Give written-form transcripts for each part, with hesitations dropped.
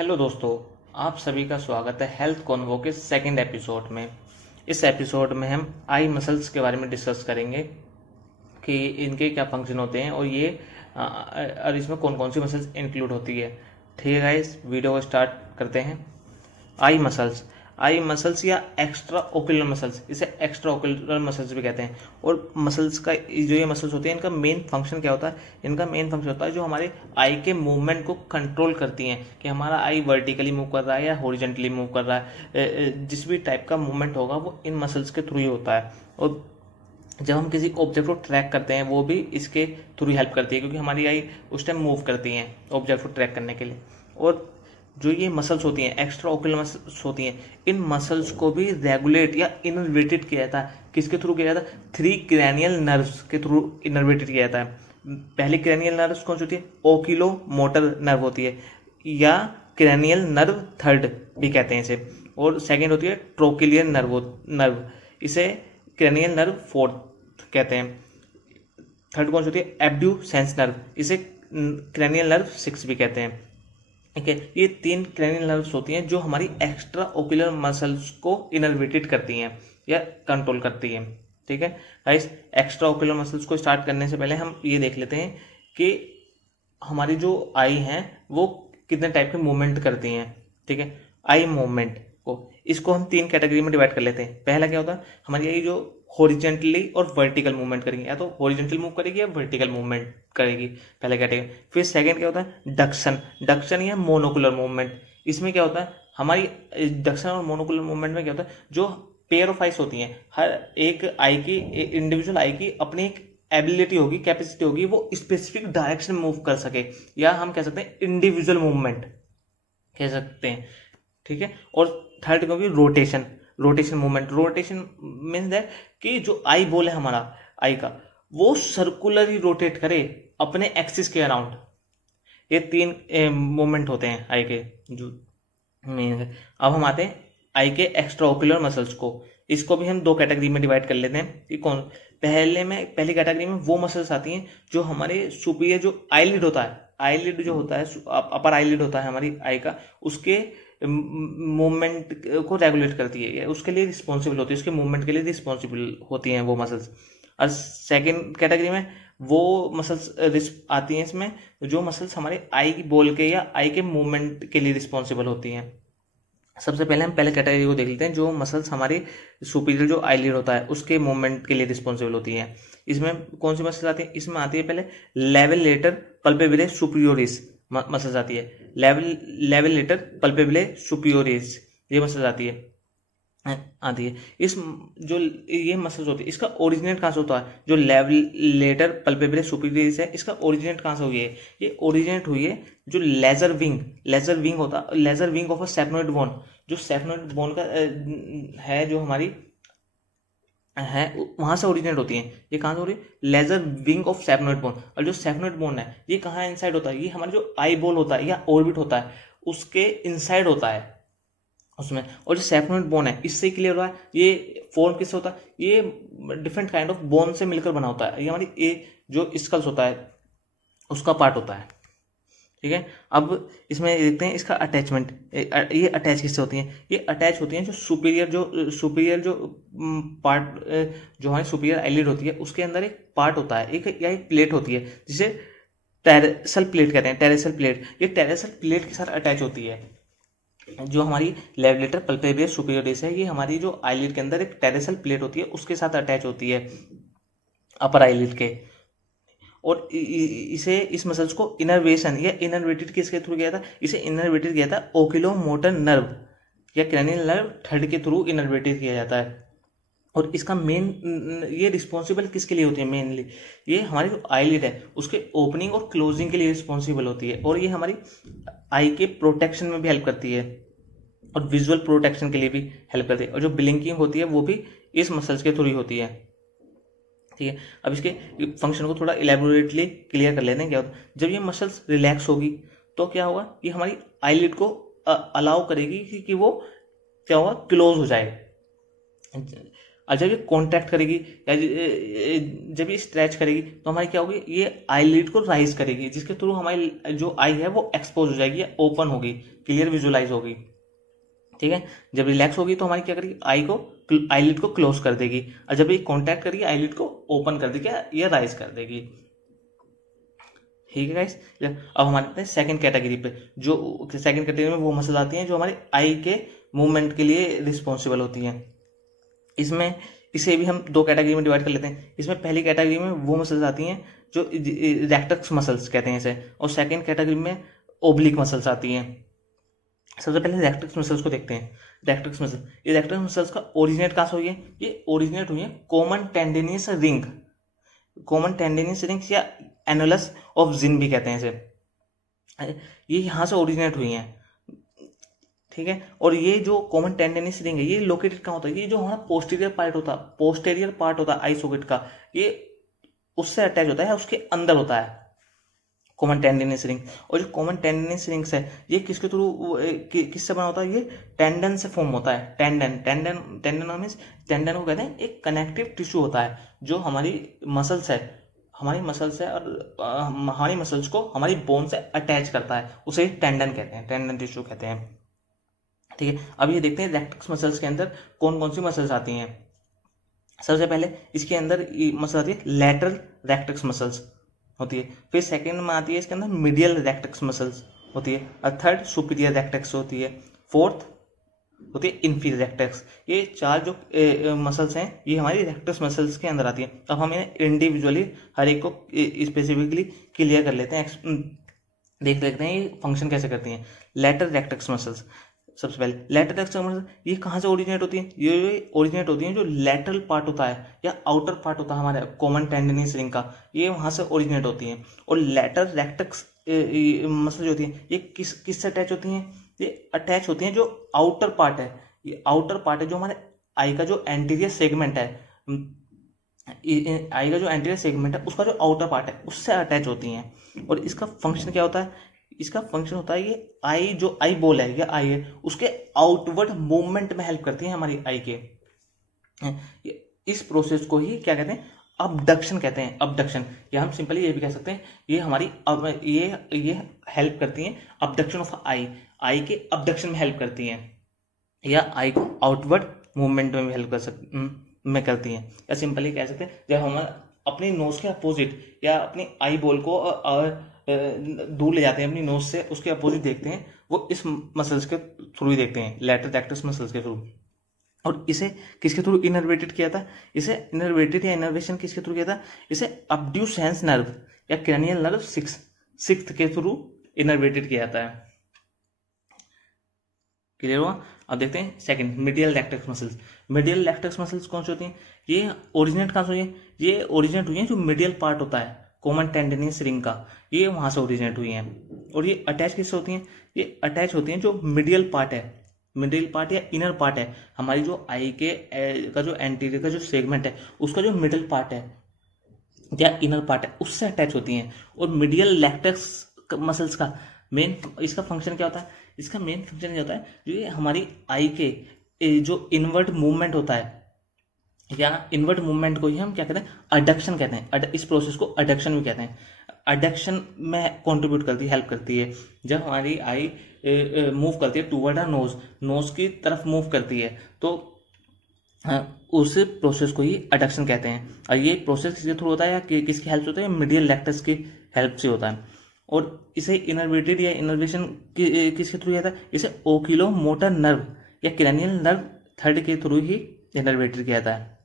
Hello दोस्तों, आप सभी का स्वागत है हेल्थ कॉन्वो के सेकंड एपिसोड में। इस एपिसोड में हम आई मसल्स के बारे में डिस्कस करेंगे कि इनके क्या फंक्शन होते हैं और और इसमें कौन कौन सी मसल्स इंक्लूड होती है। ठीक है गाइस, वीडियो को स्टार्ट करते हैं। आई मसल्स या एक्स्ट्रा ओकुलर मसल्स, इसे एक्स्ट्रा ओकुलर मसल्स भी कहते हैं। और मसल्स का जो ये मसल्स होती हैं, इनका मेन फंक्शन क्या होता है? इनका मेन फंक्शन होता है जो हमारे आई के मूवमेंट को कंट्रोल करती हैं कि हमारा आई वर्टिकली मूव कर रहा है या हॉरिजेंटली मूव कर रहा है। जिस भी टाइप का मूवमेंट होगा वो इन मसल्स के थ्रू ही होता है। और जब हम किसी ऑब्जेक्ट को ट्रैक करते हैं वो भी इसके थ्रू हेल्प करती है, क्योंकि हमारी आई उस टाइम मूव करती हैं ऑब्जेक्ट को ट्रैक करने के लिए। और जो ये मसल्स होती हैं, एक्स्ट्रा ओकुलर मसल्स होती हैं, इन मसल्स को भी रेगुलेट या इनर्वेटेड किया जाता है। किसके थ्रू किया जाता है? 3 क्रैनियल नर्व्स के थ्रू इनर्वेटेड किया जाता है। पहली क्रैनियल नर्व्स कौन सी होती है? ओकिलो मोटर नर्व होती है, या क्रैनियल नर्व थर्ड भी कहते हैं इसे। और सेकेंड होती है ट्रोकिलियर नर्व, इसे क्रैनियल नर्व फोर्थ कहते हैं। थर्ड कौन सी होती है? एब्ड्यूसेंस नर्व, इसे क्रैनियल नर्व 6 भी कहते हैं। ठीक है, ये 3 क्रैनियल नर्व्स होती हैं जो हमारी एक्स्ट्रा ओकुलर मसल्स को इनर्वेटेड करती हैं या कंट्रोल करती हैं। ठीक है गाइस, एक्स्ट्रा ओकुलर मसल्स को स्टार्ट करने से पहले हम ये देख लेते हैं कि हमारी जो आई हैं वो कितने टाइप के मूवमेंट करती हैं। ठीक है, आई मूवमेंट को इसको हम 3 कैटेगरी में डिवाइड कर लेते हैं। पहला क्या होता है? हमारी आई जो हॉरिजेंटली और वर्टिकल मूवमेंट करेंगे, या तो हॉरिजेंटल मूव करेगी या वर्टिकल मूवमेंट करेगी, पहले कैटेगरी। फिर सेकंड क्या होता है? डक्शन या मोनोकुलर मूवमेंट। इसमें क्या होता है? हमारी डक्शन और मोनोकुलर मूवमेंट में क्या होता है? जो पेयर ऑफ आइज होती हैं, हर एक आई की, इंडिविजुअल आई की अपनी एक एबिलिटी होगी, कैपेसिटी होगी, वो स्पेसिफिक डायरेक्शन में मूव कर सके, या हम कह सकते हैं इंडिविजुअल मूवमेंट कह सकते हैं। ठीक है, और थर्ड क्योंकि rotation movement. Rotation means that कि जो आई बॉल है हमारा आई का, वो सर्कुलरली रोटेट करे अपने एक्सिस के अराउंड। ये 3 मूवमेंट होते हैं आई के जो मेन है। अब हम आते हैं आई के एक्स्ट्रा ओकुलर मसल्स को। इसको भी हम 2 कैटेगरी में डिवाइड कर लेते हैं कि कौन। पहली कैटेगरी में वो मसल्स आती हैं जो हमारे सुपीरियर जो आईलिड होता है, आईलिड जो होता है, अपर आईलिड होता है हमारी आई का, उसके मूवमेंट को रेगुलेट करती है, उसके लिए रिस्पॉन्सिबल होती है, उसके मूवमेंट के लिए रिस्पॉन्सिबल होती हैं वो मसल्स। और सेकेंड कैटेगरी में वो मसल्स आती हैं इसमें जो मसल्स हमारे आई की बॉल के या आई के मूवमेंट के लिए रिस्पॉन्सिबल होती हैं। सबसे पहले हम पहले कैटेगरी को देख लेते हैं, जो मसल्स हमारे सुपीरियर जो आईलिड होता है उसके मूवमेंट के लिए रिस्पॉन्सिबल होती हैं। इसमें कौन सी मसल्स आती है? इसमें आती है पहले लेवेलेटर पल्पेब्रे सुपीरियोरिस मसल्स आती है। लेवेलेटर पल्पेब्रे सुपीरियोरिस ये मसल्स आती है। इस जो ये मसल्स होती है, इसका ओरिजिनेट कहाँ से होता है? जो लेवेलेटर पल्पेब्रे सुपीरियोरिस है, इसका ओरिजिनेट कहाँ से हुई है? ये ओरिजिनेट हुई है जो लेजर विंग होता है, lesser wing of a sphenoid bone. जो सेफनोइड बोन का है, जो हमारी है, वहां से ओरिजिनेट होती है। ये कहाँ से हो रही है? Lesser wing of sphenoid bone. और जो सेफनोइड बोन है ये कहाँ इनसाइड होता है? ये हमारा जो आई बॉल होता है या ऑर्बिट होता है उसके इनसाइड होता है उसमें। और जो सेफनोइड बोन है, इससे क्लियर हुआ है ये फॉर्म किससे होता है? ये डिफरेंट काइंड ऑफ बोन से मिलकर बना होता है। ये हमारी ये जो स्कल्स होता है उसका पार्ट होता है। ठीक है, अब इसमें देखते हैं इसका अटैचमेंट। ये अटैच किससे होती हैं? ये अटैच होती हैं जो सुपीरियर जो पार्ट, जो हमारी सुपीरियर आईलिड होती है उसके अंदर एक पार्ट होता है, एक प्लेट होती है जिसे टेरेसल प्लेट कहते हैं। टेरेसल प्लेट, ये टेरेसल प्लेट के साथ अटैच होती है। जो हमारी लेवेलेटर पल्पेब्रे सुपीरियोरिस है, ये हमारी जो आईलिड के अंदर एक टेरेसल प्लेट होती है उसके साथ अटैच होती है, अपर आईलिड के। और इस मसल्स को इनर्वेशन या इनर्वेटेड किसके थ्रू किया था? इसे इनर्वेटेड किया था ओकिलो मोटर नर्व या क्रैनियल नर्व थर्ड के थ्रू इनर्वेटेड किया जाता है। और इसका मेन ये रिस्पॉन्सिबल किसके लिए होती है? मेनली ये हमारी जो आईलिड है उसके ओपनिंग और क्लोजिंग के लिए रिस्पॉन्सिबल होती है। और ये हमारी आई के प्रोटेक्शन में भी हेल्प करती है और विजुअल प्रोटेक्शन के लिए भी हेल्प करती है। और जो ब्लिंकिंग होती है वो भी इस मसल्स के थ्रू ही होती है। ठीक है, अब इसके फंक्शन को थोड़ा इलेबोरेटली क्लियर कर लेते हैं। क्या होता है जब ये मसल्स रिलैक्स होगी तो क्या होगा? ये हमारी आईलिड को अलाउ करेगी कि वो क्या होगा? क्लोज हो जाए। और जब ये कॉन्ट्रैक्ट करेगी या जब ये स्ट्रेच करेगी तो हमारी क्या होगी, ये आईलिड को राइज करेगी, जिसके थ्रू हमारी जो आई है वो एक्सपोज हो जाएगी, ओपन होगी, क्लियर विजुअलाइज होगी। ठीक है, जब रिलैक्स होगी तो हमारी क्या करेगी, आईलिड को क्लोज कर देगी, और जब ये कॉन्टैक्ट करेगी आईलिड को ओपन कर देगी या राइज कर देगी। ठीक है गाइस, अब हमारे सेकंड कैटेगरी पे, जो सेकंड कैटेगरी में वो मसल आती हैं जो हमारे आई के मूवमेंट के लिए रिस्पॉन्सिबल होती हैं। इसमें इसे भी हम दो कैटेगरी में डिवाइड कर लेते हैं। इसमें पहली कैटेगरी में वो मसल्स आती हैं जो रेक्टस मसल्स कहते हैं इसे, और सेकंड कैटेगरी में ओब्लिक मसल्स आती हैं। सबसे पहले रेक्टस मसल्स को देखते हैं। रेक्टस मसल, ये रेक्टस मसल्स का ओरिजिनेट कहाँ से हुई है, ये ओरिजिनेट हुई है कॉमन टेंडिनियस रिंग, कॉमन टेंडिनियस रिंग्स या एनुलस ऑफ जिन भी कहते हैं इसे, ये यहाँ से ओरिजिनेट हुई हैं। ठीक है, और ये जो कॉमन टेंडिनियस रिंग है ये लोकेटेड कहाँ होता है, ये जो हमारा पोस्टीरियर पार्ट होता है आई सॉकेट का, ये उससे अटैच होता है, उसके अंदर होता है कॉमन टेंडिनियस रिंग। और जो कॉमन टेंडिनियस रिंग्स है ये किसके थ्रू किससे बना होता है, ये टेंडन से फॉर्म होता है। टेंडन मीन्स, टेंडन को कहते हैं एक कनेक्टिव टिश्यू होता है जो हमारी मसल्स है और हमारी मसल्स को हमारी बोन से अटैच करता है, उसे टेंडन कहते हैं, टेंडन टिश्यू कहते हैं। ठीक है, अब ये देखते हैं रेक्टस मसल्स के अंदर कौन कौन सी मसल्स आती हैं। सबसे पहले इसके अंदर मसल आती है लैटरल रेक्टस मसल्स होती है, फिर सेकंड में आती है इसके अंदर मीडियल रेक्टस मसल्स होती है, और थर्ड सुपीरियर रेक्टस होती है, फोर्थ होती है इंफीरियर रेक्टस। ये चार जो मसल्स हैं ये हमारी रेक्टस मसल्स के अंदर आती है। अब हम इन्हें इंडिविजुअली हर एक को स्पेसिफिकली क्लियर कर लेते हैं, देख लेते हैं ये फंक्शन कैसे करती हैं। लैटरल रेक्टस मसल्स, सबसे पहले लैटरल रेक्टस मसल्स ये कहाँ से ओरिजिनेट होती है, ये ओरिजिनेट होती है जो लैटरल पार्ट होता है या आउटर पार्ट होता है हमारे कॉमन टेंडिनियस रिंग का, ये वहाँ से ओरिजिनेट होती हैं। और लैटरल रेक्टस मसल जो होती है ये किससे अटैच होती हैं, ये अटैच होती हैं जो आउटर पार्ट है, ये आउटर पार्ट है जो हमारे आई का जो एंटीरियर सेगमेंट है, आई का जो एंटीरियर सेगमेंट है उसका जो आउटर पार्ट है उससे अटैच होती हैं। और इसका फंक्शन क्या होता है, इसका फंक्शन होता है ये आई जो आई बॉल है या आई है उसके आउटवर्ड मूवमेंट में हेल्प करती है हमारी आई के। इस प्रोसेस को ही क्या कहते हैं, अबडक्शन कहते हैं। अबडक्शन या हम सिंपली ये भी कह सकते हैं ये हमारी ये हेल्प करती हैं अबडक्शन ऑफ आई के अबडक्शन में हेल्प करती हैं, या आई को आउटवर्ड मूवमेंट में भी हेल्प करती हैं। या सिंपली कह सकते हैं जब हम अपनी नोज के अपोजिट या अपनी आई बॉल को दूर ले जाते हैं अपनी नोज से, उसके अपोजिट देखते हैं, वो इस मसल्स के थ्रू ही देखते हैं, लैटरल रेक्टस मसल्स के थ्रू। और इसे किसके थ्रू इनर्वेटेड किया था, इसे इनर्वेटेड या इनर्वेशन किसके थ्रू किया था, इसे अब्ड्यूसेंस नर्व या क्रैनियल नर्व सिक्स्थ के थ्रू इनर्वेटेड किया जाता है। क्लियर हुआ। अब देखते हैं second medial rectus muscles. Medial rectus muscles कौन सी होती हैं, ये ओरिजिनेट कहाँ से हुई है, ये ओरिजिनेट हुई है जो मीडियल पार्ट होता है कॉमन टेंडिनियस रिंग का, ये वहां से ओरिजिनेट हुई हैं। और ये अटैच किससे होती हैं, ये अटैच होती हैं जो मिडियल पार्ट है, मिडिल पार्ट या इनर पार्ट है हमारी जो आई के का जो एंटीरियर का जो सेगमेंट है उसका जो मिडिल पार्ट है या इनर पार्ट है उससे अटैच होती हैं। और मीडियल रेक्टस मसल्स का मेन इसका फंक्शन क्या होता है, इसका मेन फंक्शन क्या होता है, जो ये हमारी आई के जो इनवर्ट मूवमेंट होता है या इनवर्ट मूवमेंट को ही हम क्या कहते हैं, अडक्शन कहते हैं। इस प्रोसेस को अडक्शन भी कहते हैं। अडक्शन में कंट्रीब्यूट करती है, हेल्प करती है। जब हमारी आई मूव करती है टूवर्ड अ नोज की तरफ मूव करती है तो उस प्रोसेस को ही अडक्शन कहते हैं। और ये प्रोसेस किसके थ्रू होता है या किसकी हेल्प से होता है, मीडियल रेक्टस की हेल्प से होता है। और इसे इनर्वेटेड या इनर्वेशन किसके थ्रू किया था, इसे ओक्यूलोमोटर नर्व या क्रैनियल नर्व थर्ड के थ्रू ही इनर्वेटेड किया जाता है।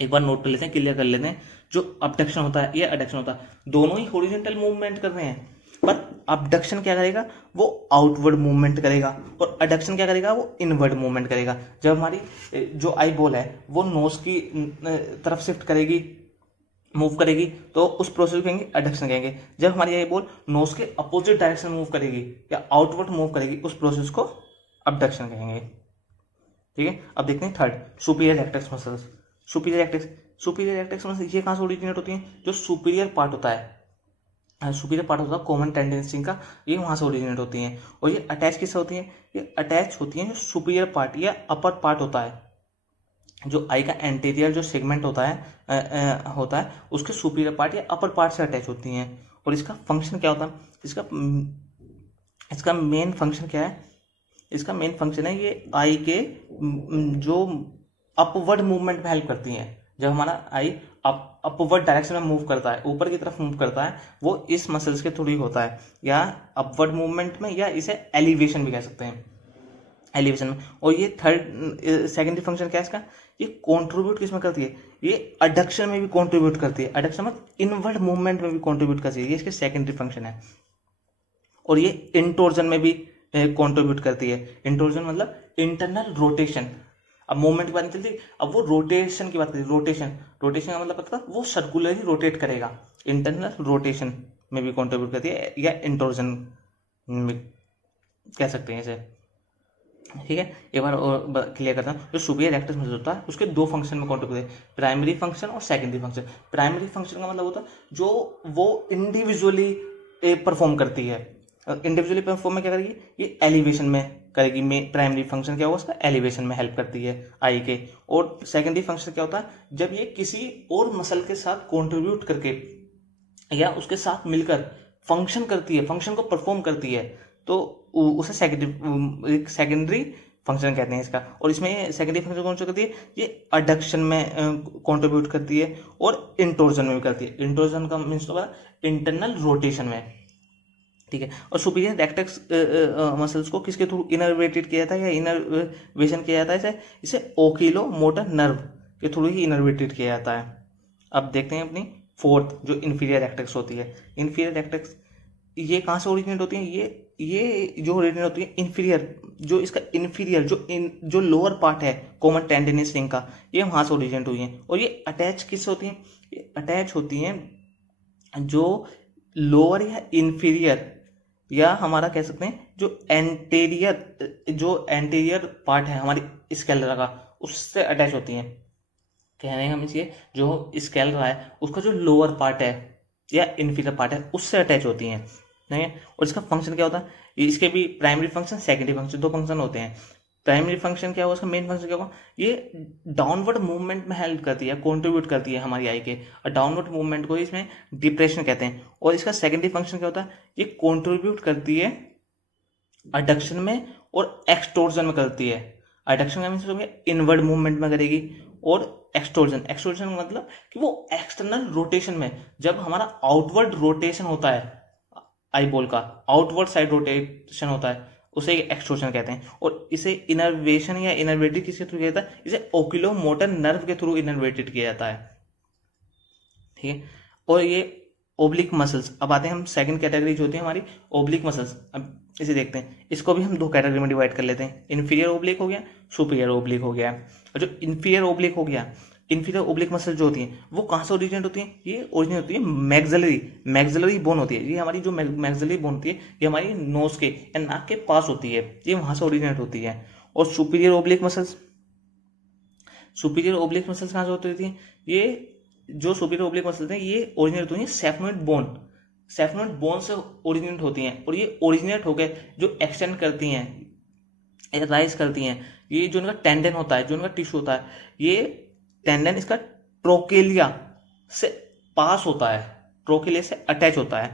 एक बार नोट कर लेते हैं, क्लियर कर लेते हैं, जो अबडक्शन होता है या अडक्शन होता है दोनों ही हॉरिजॉन्टल मूवमेंट कर रहे हैं, पर अबडक्शन क्या करेगा, वो आउटवर्ड मूवमेंट करेगा और अडक्शन क्या करेगा, वो इनवर्ड मूवमेंट करेगा। जब हमारी जो आई बॉल है वो नोज की तरफ शिफ्ट करेगी, मूव करेगी, तो उस प्रोसेस को कहेंगे अडक्शन कहेंगे। जब हमारी आई बॉल नोज के अपोजिट डायरेक्शन मूव करेगी या आउटवर्ड मूव करेगी उस प्रोसेस को अबडक्शन कहेंगे। ठीक है, अब देखते हैं third superior rectus muscles. Superior rectus muscles ये कहाँ से ओरिजिनेट होती हैं, जो सुपीरियर पार्ट होता है, सुपीरियर पार्ट होता है कॉमन टेंडेंस का, ये वहाँ से ओरिजिनेट होती हैं। और ये अटैच किससे होती हैं, ये अटैच होती हैं जो सुपीरियर पार्ट या अपर पार्ट होता है जो आई का एंटीरियर जो सेगमेंट होता है उसके सुपीरियर पार्ट या अपर पार्ट से अटैच होती हैं। और इसका फंक्शन क्या होता है, इसका मेन फंक्शन क्या है, इसका मेन फंक्शन है ये आई के जो अपवर्ड मूवमेंट में हेल्प करती हैं। जब हमारा आई अपवर्ड डायरेक्शन में मूव करता है, ऊपर की तरफ मूव करता है, वो इस मसल्स के थ्रू ही होता है, या अपवर्ड मूवमेंट में, या इसे एलिवेशन भी कह सकते हैं, एलिवेशन में। और ये सेकेंडरी फंक्शन क्या है इसका, ये कंट्रीब्यूट किसमें करती है, ये अडक्शन में भी कंट्रीब्यूट करती है, अडक्शन में इनवर्ड मूवमेंट में भी कंट्रीब्यूट करती है, ये इसके सेकेंडरी फंक्शन है। और ये इंटोर्जन में भी कंट्रीब्यूट करती है। इंटोर्जन मतलब इंटरनल रोटेशन। अब मूवमेंट की बात नहीं चलती, अब वो रोटेशन की बात करती है। रोटेशन का मतलब पता, वो सर्कुलरली रोटेट करेगा, इंटरनल रोटेशन में भी कंट्रीब्यूट करती है, या इंटोर्जन में कह सकते हैं इसे। ठीक है, एक बार और क्लियर करता हूँ। जो सुपीरियर रेक्टस मसल होता है उसके दो फंक्शन में कंट्रीब्यूट करते हैं, प्राइमरी फंक्शन और सेकेंडरी फंक्शन। प्राइमरी फंक्शन का मतलब होता है जो वो इंडिविजुअली परफॉर्म करती है। इंडिविजुअली परफॉर्म में क्या करेगी, ये एलिवेशन में करेगी। में प्राइमरी फंक्शन क्या होगा उसका, एलिवेशन में हेल्प करती है आई के। और सेकेंडरी फंक्शन क्या होता है, जब ये किसी और मसल के साथ कंट्रीब्यूट करके या उसके साथ मिलकर फंक्शन करती है, फंक्शन को परफॉर्म करती है, तो उसे सेकेंडरी फंक्शन कहते हैं इसका। और इसमें सेकेंडरी फंक्शन कौन सा करती है, ये अडक्शन में कंट्रीब्यूट करती है और इंटोर्जन में भी करती है। इंटोर्जन का मीन्स होगा इंटरनल रोटेशन में। ठीक है, और सुपीरियर रेक्टस मसल्स को किसके थ्रू इनर्वेटेड किया जाता है या इनर्वेशन किया जाता है, इसे ओकिलोमोटर नर्व के थ्रू ही इनर्वेटेड किया जाता है। अब देखते हैं अपनी फोर्थ जो इन्फीरियर रेक्टस होती है। इन्फीरियर रेक्टस ये कहाँ से ओरिजिनेट होती है, ये जो ओरिजिनेट होती है इन्फीरियर, जो इसका इन्फीरियर जो लोअर पार्ट है कॉमन टेंडिनस रिंग का, ये वहाँ से ओरिजिनेट हुई है। और ये अटैच किससे होती है, ये अटैच होती हैं जो लोअर या इन्फीरियर, या हमारा कह सकते हैं जो एंटीरियर पार्ट है हमारी स्केलेरा का, उससे अटैच होती हैं। कहने हम इसके जो स्केलेरा है उसका जो लोअर पार्ट है या इन्फीरियर पार्ट है उससे अटैच होती हैं। नहीं है, और इसका फंक्शन क्या होता है, इसके भी प्राइमरी फंक्शन सेकेंडरी फंक्शन दो फंक्शन होते हैं। प्राइमरी फंक्शन क्या होगा, उसका मेन फंक्शन क्या होगा, ये डाउनवर्ड मूवमेंट में हेल्प करती है, कंट्रीब्यूट करती है हमारी आई के। और डाउनवर्ड मूवमेंट को इसमें डिप्रेशन कहते हैं। और इसका सेकेंडरी फंक्शन क्या होता है, ये कंट्रीब्यूट करती है अडक्शन में और एक्सटोर्जन में करती है। अडक्शन का मीन्स इनवर्ड मूवमेंट में करेगी, और एक्सटोर्जन मतलब कि वो एक्सटर्नल रोटेशन में, जब हमारा आउटवर्ड रोटेशन होता है आई बॉल का, आउटवर्ड साइड रोटेशन होता है, उसे एक्सटोर्शन कहते हैं। और इसे इनर्वेशन या इनर्वेटेड किसके थ्रू किया जाता है, इसे ओकिलोमोटर नर्व के थ्रू इनर्वेटेड किया जाता है। ठीक है, और ये ओब्लिक मसल्स। अब आते हैं हम सेकंड कैटेगरी जो होती है हमारी ओब्लिक मसल्स। अब इसे देखते हैं, इसको भी हम दो कैटेगरी में डिवाइड कर लेते हैं, इन्फीरियर ओब्लिक हो गया, सुपीरियर ओब्लिक हो गया। और जो इन्फीरियर ओब्लिक हो गया, इन्फीरियर ओब्लिक मसल जो होती हैं वो कहाँ से ओरिजिनेट होती हैं, ये ओरिजिनेट होती है मैग्जिलरी बोन होती है। ये हमारी जो मैग्जिलरी बोन होती है ये हमारी नोज के या नाक के पास होती है, ये वहाँ से ओरिजिनेट होती है। और सुपीरियर ओब्लिक मसल्स कहाँ से होती है, ये जो सुपीरियर ओब्लिक मसल्स हैं ये ओरिजिनेट होती है सेफनोइड बोन से ओरिजिनेट होती हैं। और ये ओरिजिनेट होकर जो एक्सटेंड करती हैं, राइज करती हैं, ये जो इनका टेंडन होता है, जो इनका टिश्यू होता है, ये टेंडन इसका ट्रोकेलिया से पास होता है, ट्रोकेलिया से अटैच होता है।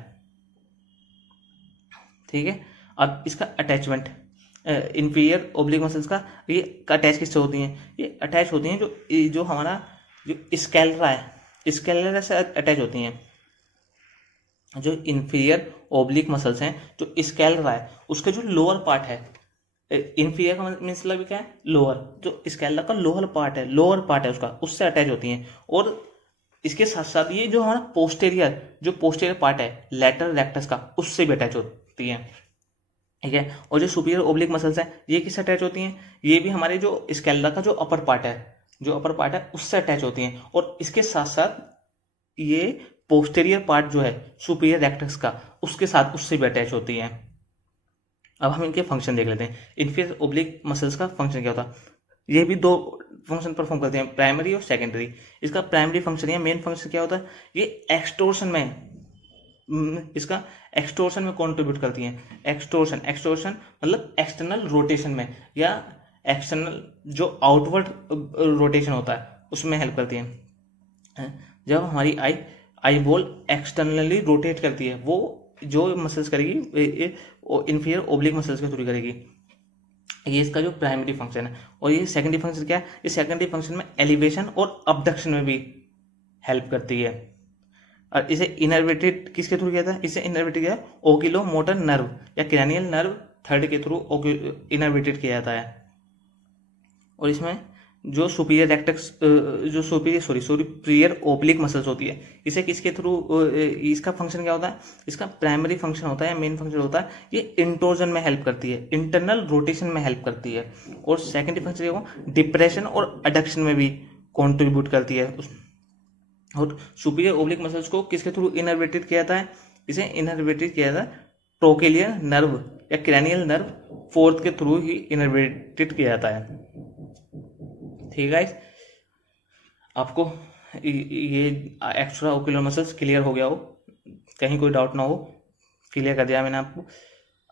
ठीक है, अब इसका अटैचमेंट इन्फीरियर ओब्लिक मसल्स का ये अटैच किससे होती हैं, ये अटैच होती हैं जो हमारा जो स्केलेरा है, स्केलेरा से अटैच होती हैं। जो इन्फीरियर ओब्लिक मसल्स हैं, जो स्केलेरा है उसके जो लोअर पार्ट है, इन्फीरियर का मतलब क्या है, लोअर, जो स्केलेरा का लोअर पार्ट है उसका, उससे अटैच होती हैं। और इसके साथ साथ ये जो हमारा पोस्टेरियर पार्ट है लैटरल रेक्टस का, उससे भी अटैच होती हैं। ठीक है, और जो सुपीरियर ओब्लिक मसल्स हैं ये किससे अटैच होती हैं, ये भी हमारे जो स्केलेरा का जो अपर पार्ट है उससे अटैच होती हैं। और इसके साथ साथ ये पोस्टेरियर पार्ट जो है सुपीरियर रेक्टस का, उसके साथ उससे भी अटैच होती हैं। अब हम इनके फंक्शन देख लेते हैं। इन्फीरियर ओब्लिक मसल्स का फंक्शन क्या होता है, ये भी दो फंक्शन परफॉर्म करते हैं, प्राइमरी और सेकेंडरी। इसका प्राइमरी फंक्शन या मेन फंक्शन क्या होता है, ये एक्सटोर्शन में कंट्रीब्यूट करती हैं। एक्सटोर्शन मतलब एक्सटर्नल रोटेशन में, या एक्सटर्नल जो आउटवर्ड रोटेशन होता है उसमें हेल्प करती है। जब हमारी आई बॉल एक्सटर्नली रोटेट करती है, वो जो मसल्स करेगी इन्फीरियर ओब्लिक मसल्स के थ्रू करेगी। ये इसका जो प्राइमरी फंक्शन है। और ये सेकेंडरी फंक्शन क्या है? इस सेकेंडरी फंक्शन में एलिवेशन और अबडक्शन में भी हेल्प करती है। और इसे इनर्वेटेड किसके थ्रू किया था? इसे इनर्वेटेड किया ओकिलो मोटर नर्व या क्रैनियल नर्व थर्ड के थ्रू इनर्वेटेड किया जाता है। और इसमें जो सुपीरियर रेक्टस जो सुपीरियर ओब्लिक मसल्स होती है, इसे किसके थ्रू इसका फंक्शन क्या होता है? इसका प्राइमरी फंक्शन होता है, मेन फंक्शन होता है, ये इंटोर्जन में हेल्प करती है, इंटरनल रोटेशन में हेल्प करती है। और सेकेंडरी फंक्शन क्या होगा? डिप्रेशन और अडक्शन में भी कॉन्ट्रीब्यूट करती है। और सुपीरियर ओब्लिक मसल्स को किसके थ्रू इनर्वेटेड किया जाता है? इसे इनर्वेटेड किया जाता है ट्रोकेलियर नर्व या क्रैनियल नर्व फोर्थ के थ्रू ही इनर्वेटेड किया जाता है। ठीक है गाइस, आपको ये एक्स्ट्रा ओक्यूलर मसल्स क्लियर हो गया हो, कहीं कोई डाउट ना हो, क्लियर कर दिया मैंने आपको।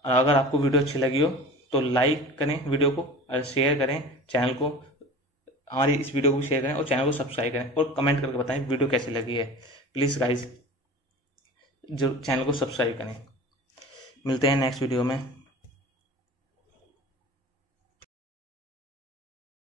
अगर आपको वीडियो अच्छी लगी हो तो लाइक करें वीडियो को और शेयर करें चैनल को, हमारी इस वीडियो को भी शेयर करें और चैनल को सब्सक्राइब करें और कमेंट करके बताएं वीडियो कैसी लगी है। प्लीज़ गाइस जो चैनल को सब्सक्राइब करें। मिलते हैं नेक्स्ट वीडियो में।